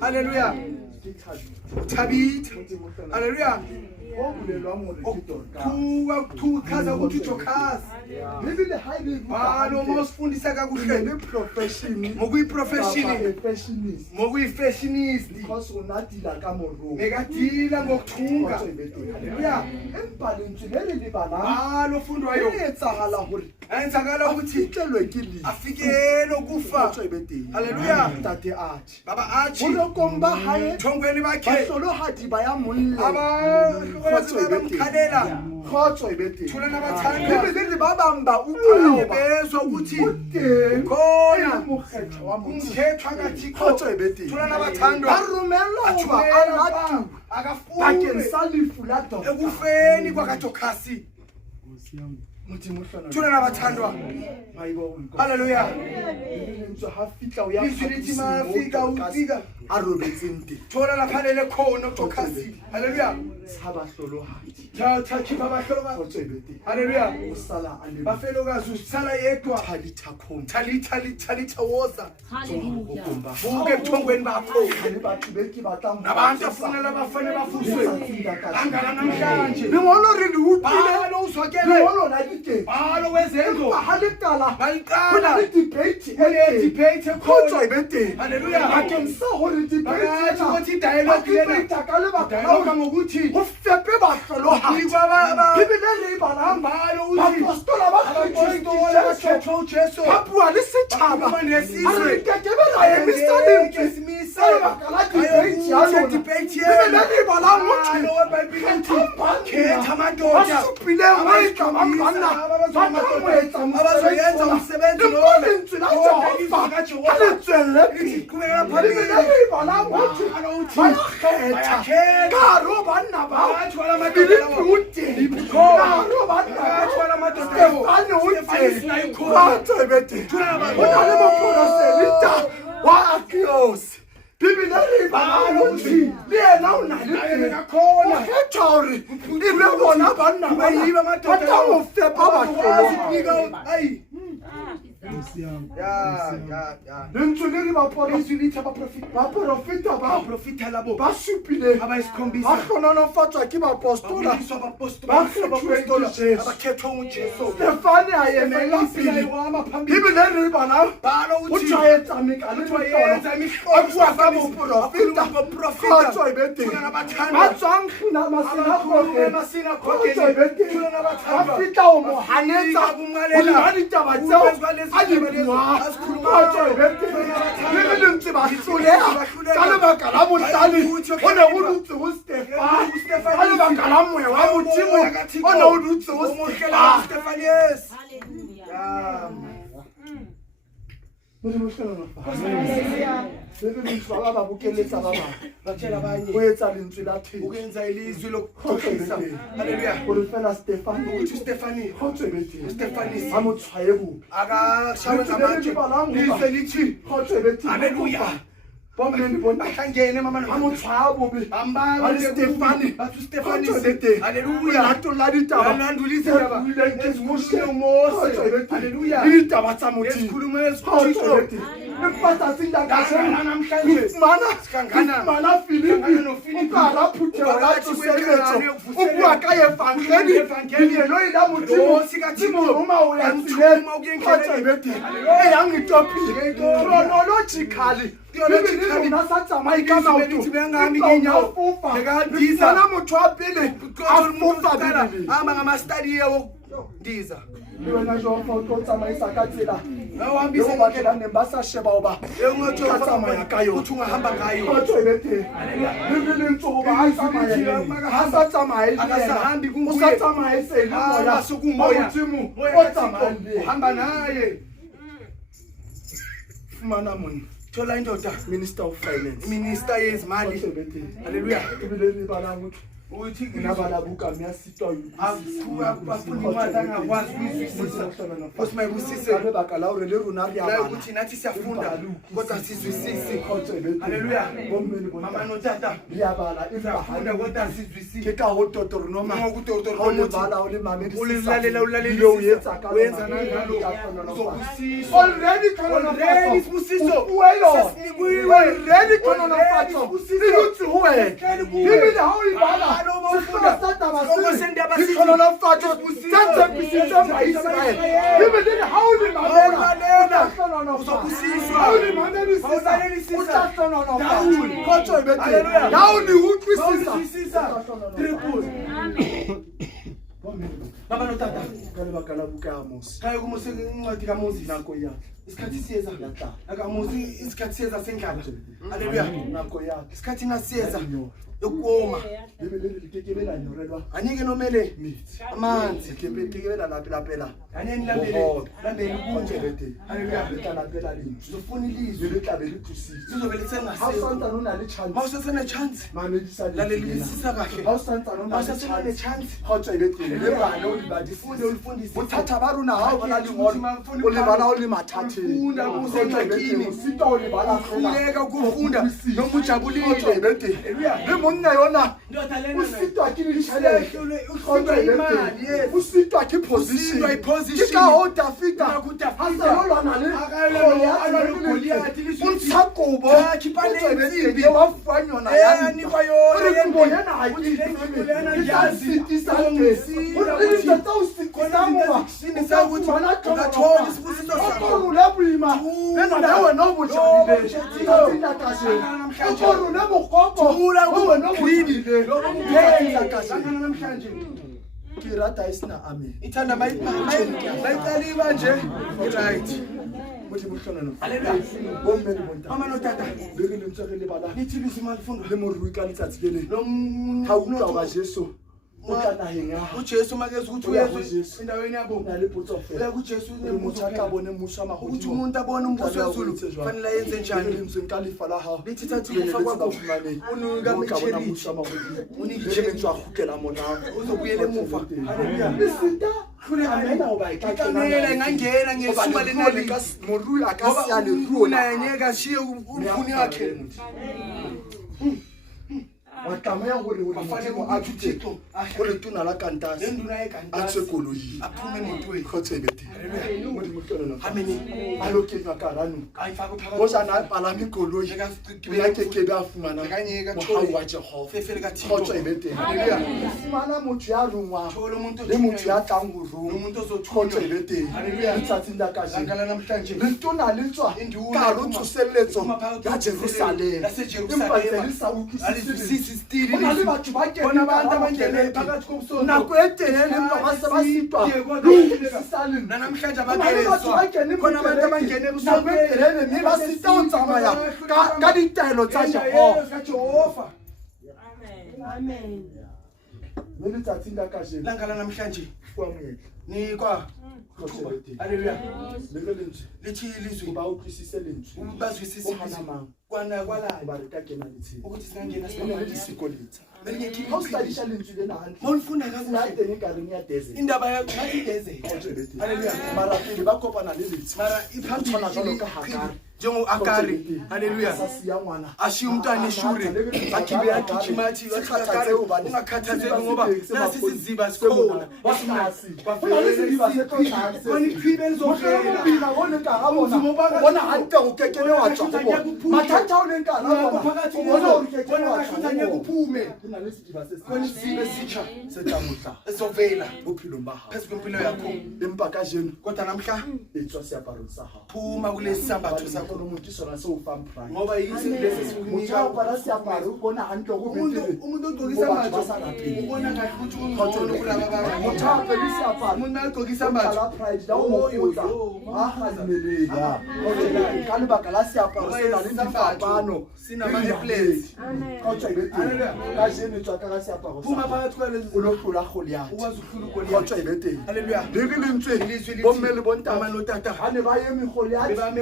Hallelujah. Tabit. Hallelujah. Kukaza ukuthi ujokhasi mawusifundisa kakuhle ngokuyi-fashionist nekadila ngokuthunga. Haleluya. Fundwayo ayenzakala ukuthi afikele ukufa. Haleluya. Baba athi thongweni bakhe abamkhalela thula nabathandwa babamba bezwa ukuthi khona kumkhethwa kaThixo. Thula nabathandwa ekufeni kwakaJokhasi. Thula nabathandwa. Haleluya. Izilithi mafika ufika thola laphalele khona uJokhasi. Haleluya. Haleluya. Bafelokazi usala yedwa. Thalitha woza. Buke ebuthongweni bakho. Nabantu afuna labafane bafuswe. Angala namhlanje. Balo uzwakele. Balo wezenzo. Bayiqala. Debate khona. Haleluya. Ukuthi dialogue lena ngokuthi ufepe bahloloha bibelele ibalambalo uthi apostol Jesu bapua lesitshaba aritekebela emisalimu bakala debate bibelele ibalambalo khetha amadoda asupile ngayigqamangana abazoyenza umsebenzi baprofita labo basupile abayisikhombisa bakhonanafatshwa ke bapostola abakhethwa nguJesu. Stefani ayemela phambili bibelele ibala uthayetsa mikalo akwasa moprofita khotso ibete batswangkhina masina khotso afita o mohanetsa o ditaba tseo a di bua khotso ibete bibelele ntse ba hloleha ka lebaka la botlali o ne o dutse ho Stefani ka lebaka la moya wa Modimo o ne o dutse ho Stefani. Yes. Ukwenza ilizwi lokukhohlisa. Haleluya. Stefani amutshwaye kuphi akashawe ngamanje lithi haleluya. Bahlangene mama amutshwaya bobe bali Stefani haleluya latolladitaba nandulise yaba ezikushile umose haleluya itaba tsa mothi esikhuluma esikhuluma empatha sindakashana namhlanje mana Filipi ukara phuthe wathi seletso ubua ka evangeli lo ila Modimo sikatimo uma uyatsima ukuyengena ibete eyangitopile chronologically nasatsamai ka maoto bengami kenyawo lekadiza na motho a pele afofa bibele ama ngama-study yawo ndiza wena jofa utotsamaisa ka tsela awuhambisa ngakela nembasasheba uba engatsamaya kayo uthi ungahamba ngayo otshebethe bibele ntsoba asatsamaya akasahambi kunguye usatsamaya selimoya asukumoya otsamaya uhamba naye fumana moni thola indoda minister of finance minister yezimali haleluya Nna bana buka mme a sitwa lebaka la gore le rona re a bala ke ka go totoronoma o lebala o le mamedisisa o etsa ka already anike nomele amanzi kebela lapela aneni lambeni kunje lapela sizofuna ilizwe letlabe liphusile sizobe litsenga awusanta nona le chance mawusasena chance lalelisisa kahle awusanta nona le chance hotsha ibethile lebana ulibadifunde ulifundise uthatha baruna hawo bala lingolo ulibala ulimathathe ufunda kusenkini usita ulibala khuleka ukufunda noma ujabulile ibethile monna yona usitwa ke le challenge usitwa ke position ke ka o tafita hasa lo na le Goliath untshakobo kipale wa fanyona ya ni kwa yona ngo yena ha ke yazi tisangesi unitata usikona mo sinisa ukuthi ungathola isibusiso sakho ulabulima nena wena obujabule tinda kashe ukona nemokopo wena obujabule namhlanje kirata isina amen ithanda mayicaliba nje right muthi buhlona haleluya bombe bonta mama no tata bekele mtsakele bala nithi bizima lifundo le morui ka letsatsi kele ha utlwa ba Jesu uJesu makeze ukuthi uyezwe endaweni yabo naliputsofe uJesu nemuthaka bone musa mahodi ukuthi umuntu abone umbuso wezulu kufanele ayenze njani imsenkalifa la ha lithi thathi ufakwa kumane unuka mecheri musa mahodi unike ntswa khukela mona uzobuyele emuva haleluya bisita khule amena oba ikamela ngangena ngesuma lenali morui akasiyale runa yanyeka shiye umfuni wakhe watamaya gore o bafane mo athuthito gore tuna la kantase lenduna e kantase atsekoloi aphume motwe khotsebete mo di motlolo hameni aloke ka karanu go sana palami koloi ya ke ba fumana mo wa Jehova fefele ka thito khotsebete haleluya fumana motho ya rungwa le motho ya tanguru umuntu ozothotshebete haleluya itsathi ndakaje ngala namhlanje lentuna lentswa ka lo tsoseletso ya Jerusalem Stili bona abantu abangene phakathi kobusondo nakwetelele impakase basitwa na namhlanje abakezwa bona abantu abangene ebusondo nakwetelele nibasita utsamaya ka ditelo tsa Jehova amen nelitsatsi ndakaje langala namhlanje kwamuyela ni kwa haleluya lithi ilizwi kuba ukwisise lentswi ubazwisise kwana kwala barika kena lithi ukuthi singangena sinesiko lethu belinye khipha usitalisha lentswi lena handle mawufunda kakuhle ngegarini ya desert indaba yakho ngathi desert haleluya mara phela bakopana lelithi mara iphathona jalo ka Hagari njengo Agari haleluya ashiya umntwana eshuri akhibe yagijimathi wakhathathe ungakhathazeki ngoba nasi siziba sikhona wasimasi kwanikhibe elizofela bona hantle ukekele watsha mathatha unenkala bona kahlutanye kuphume kunalesidiba sesibe sitsha setamuhla esovela uphilo mbaha phezu kwempilo yakho empa kajeni kodwa namhla etswa siyaparo saha phuma kulesi sambatho sakho umuntu sona sewufam prime ngoba yisi lesi sikunika para siyaparo ubona hantle ukubhethile umuntu ogqokisa sambatho ubona kahle ukuthi ungcono kulaba baba uthaphe lisiyaparo umuntu agqokisa sambatho pride dawo ahazimelela kodwa kalibaka la siyaparo sena lindifapano sinama airplanes kodwa ibethile kajeni tswa ka siyaparo phuma phakathi kwalezi ulohlula Goliath ukwazi ukuhlula uGoliath kodwa ibethile haleluya lilintswe bommeli bontama notata hane bayemi Goliath